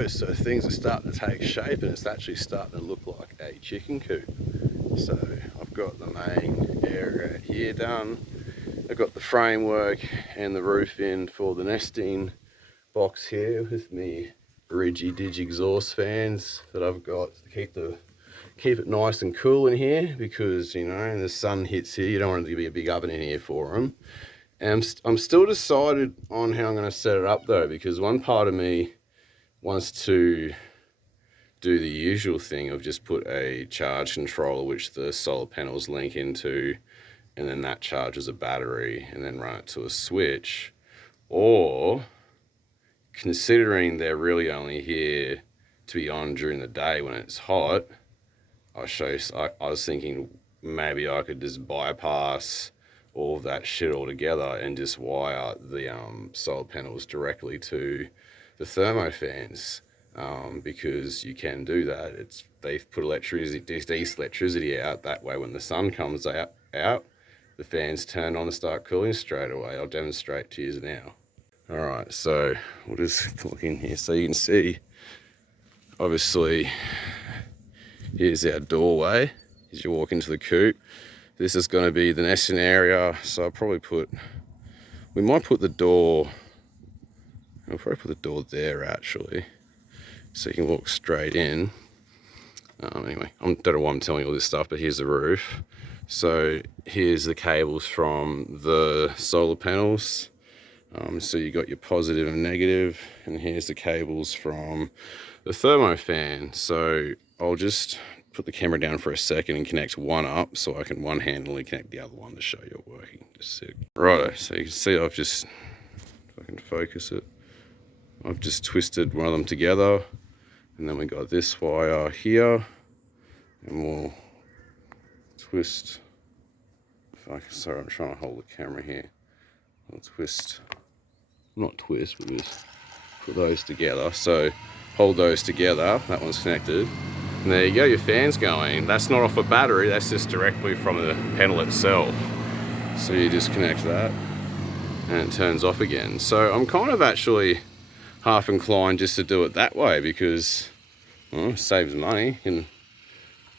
goes. So things are starting to take shape, and it's actually starting to look like a chicken coop. So I've got the main area here done. I've got the framework and the roof in for the nesting box here with me Ridgy-Dig exhaust fans that I've got to keep it nice and cool in here, because you know, the sun hits here, you don't want it to be a big oven in here for them. And I'm still decided on how I'm going to set it up though, because one part of me wants to do the usual thing of just put a charge controller which the solar panels link into, and then that charges a battery and then run it to a switch. Or, considering they're really only here to be on during the day when it's hot, I was thinking maybe I could just bypass all of that shit altogether and just wire the solar panels directly to the thermo fans, because you can do that. They've put electricity out that way. When the sun comes out, the fans turn on and start cooling straight away. I'll demonstrate to you now. All right, so we'll just look in here so you can see. Obviously, here's our doorway as you walk into the coop. This is going to be the nesting area, so I'll probably we might put the door, I'll probably put the door there actually, so you can walk straight in. Anyway, I don't know why I'm telling you all this stuff, but here's the roof. So here's the cables from the solar panels. So you got your positive and negative, and here's the cables from the thermo fan. So I'll just put the camera down for a second and connect one up so I can one-handedly connect the other one to show you it working. Righto, so you can see if I can focus it, I've just twisted one of them together, and then we got this wire here, and we'll twist, sorry, I'm trying to hold the camera here. I'll not twist, but just put those together. So hold those together, that one's connected. And there you go, your fan's going. That's not off a battery, that's just directly from the panel itself. So you disconnect that and it turns off again. So I'm kind of actually half inclined just to do it that way, because it saves money. And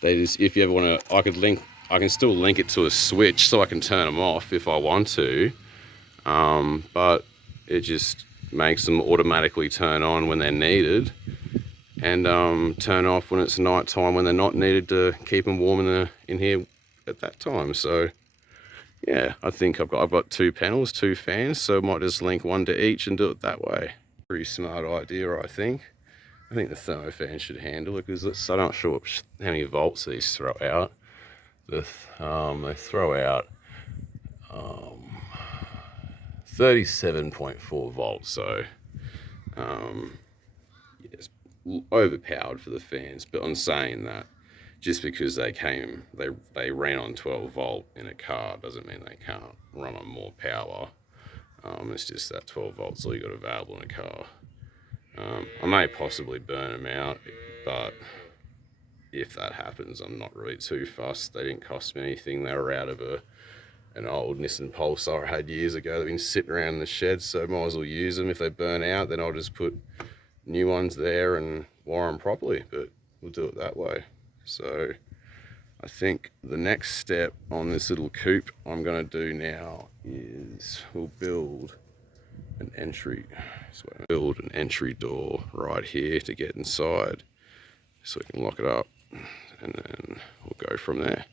if you ever want to, I can still link it to a switch so I can turn them off if I want to. But it just makes them automatically turn on when they're needed, and turn off when it's night time when they're not needed, to keep them warm in here at that time. So yeah, I think I've got 2 panels, 2 fans, so I might just link one to each and do it that way. Pretty smart idea, I think. I think the thermo fan should handle it, because I'm not sure how many volts these throw out. They throw out 37.4 volts, so it's overpowered for the fans. But I'm saying that just because they ran on 12 volt in a car doesn't mean they can't run on more power. It's just that 12 volts all you got available in a car. I may possibly burn them out, but if that happens, I'm not really too fussed. They didn't cost me anything. They were out of an old Nissan Pulsar I had years ago. They've been sitting around in the shed, so might as well use them. If they burn out, then I'll just put new ones there and wire them properly, but we'll do it that way. So I think the next step on this little coop I'm going to do now is we'll build an entry door right here to get inside, so we can lock it up, and then we'll go from there.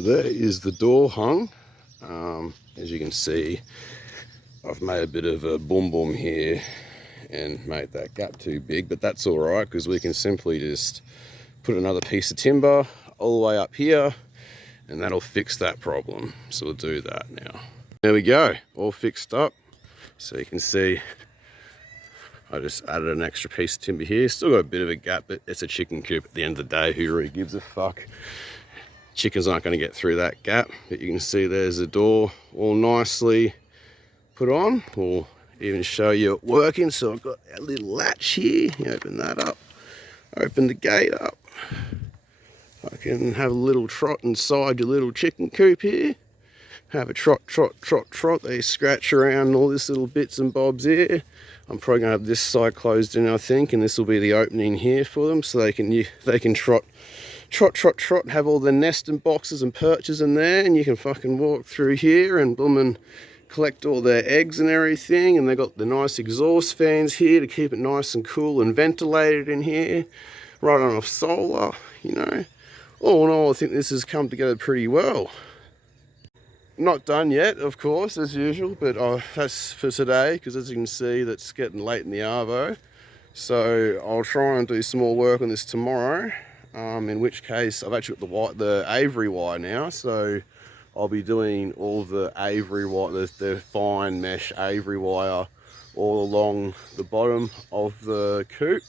So there is the door hung. As you can see, I've made a bit of a boom boom here and made that gap too big, but that's all right because we can simply just put another piece of timber all the way up here and that'll fix that problem. So we'll do that now. There we go, all fixed up. So you can see I just added an extra piece of timber here. Still got a bit of a gap, but it's a chicken coop at the end of the day. Who really gives a fuck? Chickens aren't going to get through that gap. But you can see there's the door all nicely put on. We'll even show you it working. So I've got a little latch here. You open that up. Open the gate up. I can have a little trot inside your little chicken coop here. Have a trot, trot, trot, trot. They scratch around all this little bits and bobs here. I'm probably going to have this side closed in, I think, and this will be the opening here for them, so they can trot, trot, trot, trot, have all the nesting boxes and perches in there, and you can fucking walk through here and boom and collect all their eggs and everything. And they got the nice exhaust fans here to keep it nice and cool and ventilated in here, right on off solar. You know, all in all, I think this has come together pretty well. Not done yet, of course, as usual, but that's for today, because as you can see, that's getting late in the arvo. So I'll try and do some more work on this tomorrow, in which case I've actually got the Avery wire now, so I'll be doing all the Avery wire, the fine mesh Avery wire all along the bottom of the coop,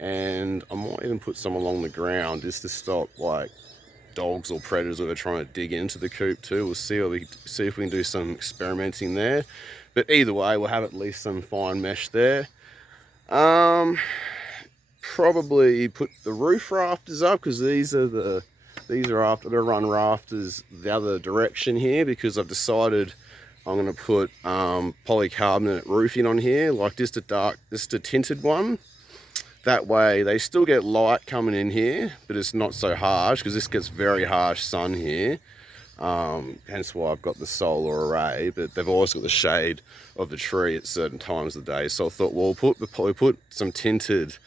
and I might even put some along the ground just to stop like dogs or predators that are trying to dig into the coop too. We'll see if we can do some experimenting there, but either way we'll have at least some fine mesh there. Probably put the roof rafters up, because these are after to run rafters the other direction here, because I've decided I'm going to put polycarbonate roofing on here, like just a tinted one. That way they still get light coming in here, but it's not so harsh, because this gets very harsh sun here. Hence why I've got the solar array, but they've always got the shade of the tree at certain times of the day. So I thought, well, we'll put some tinted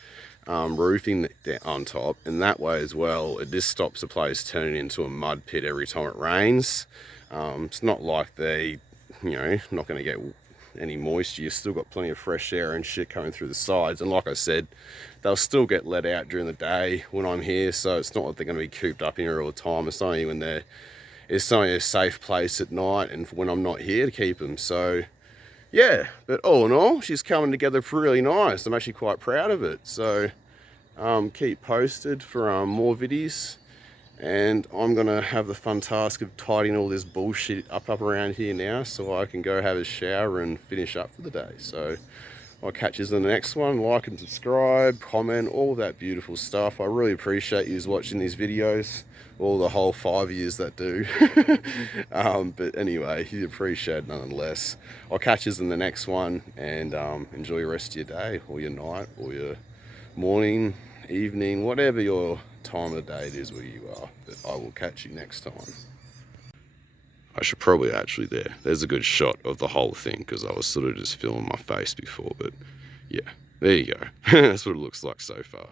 roofing on top, and that way as well, it just stops the place turning into a mud pit every time it rains. It's not like they, not going to get any moisture. You've still got plenty of fresh air and shit coming through the sides, and like I said, they'll still get let out during the day when I'm here, so it's not like they're going to be cooped up in here all the time. It's only when it's only a safe place at night and when I'm not here to keep them. So yeah, but all in all, she's coming together really nice. I'm actually quite proud of it. So keep posted for more videos, and I'm gonna have the fun task of tidying all this bullshit up around here now, so I can go have a shower and finish up for the day. So I'll catch you in the next one. Like and subscribe, comment, all that beautiful stuff. I really appreciate you watching these videos, all the whole 5 years that do. But anyway, you appreciate it nonetheless. I'll catch you in the next one, and enjoy the rest of your day, or your night, or your morning, evening, whatever your time of the day it is where you are. But I will catch you next time. I should probably actually, there's a good shot of the whole thing, because I was sort of just filming my face before, but yeah, there you go. That's what it looks like so far.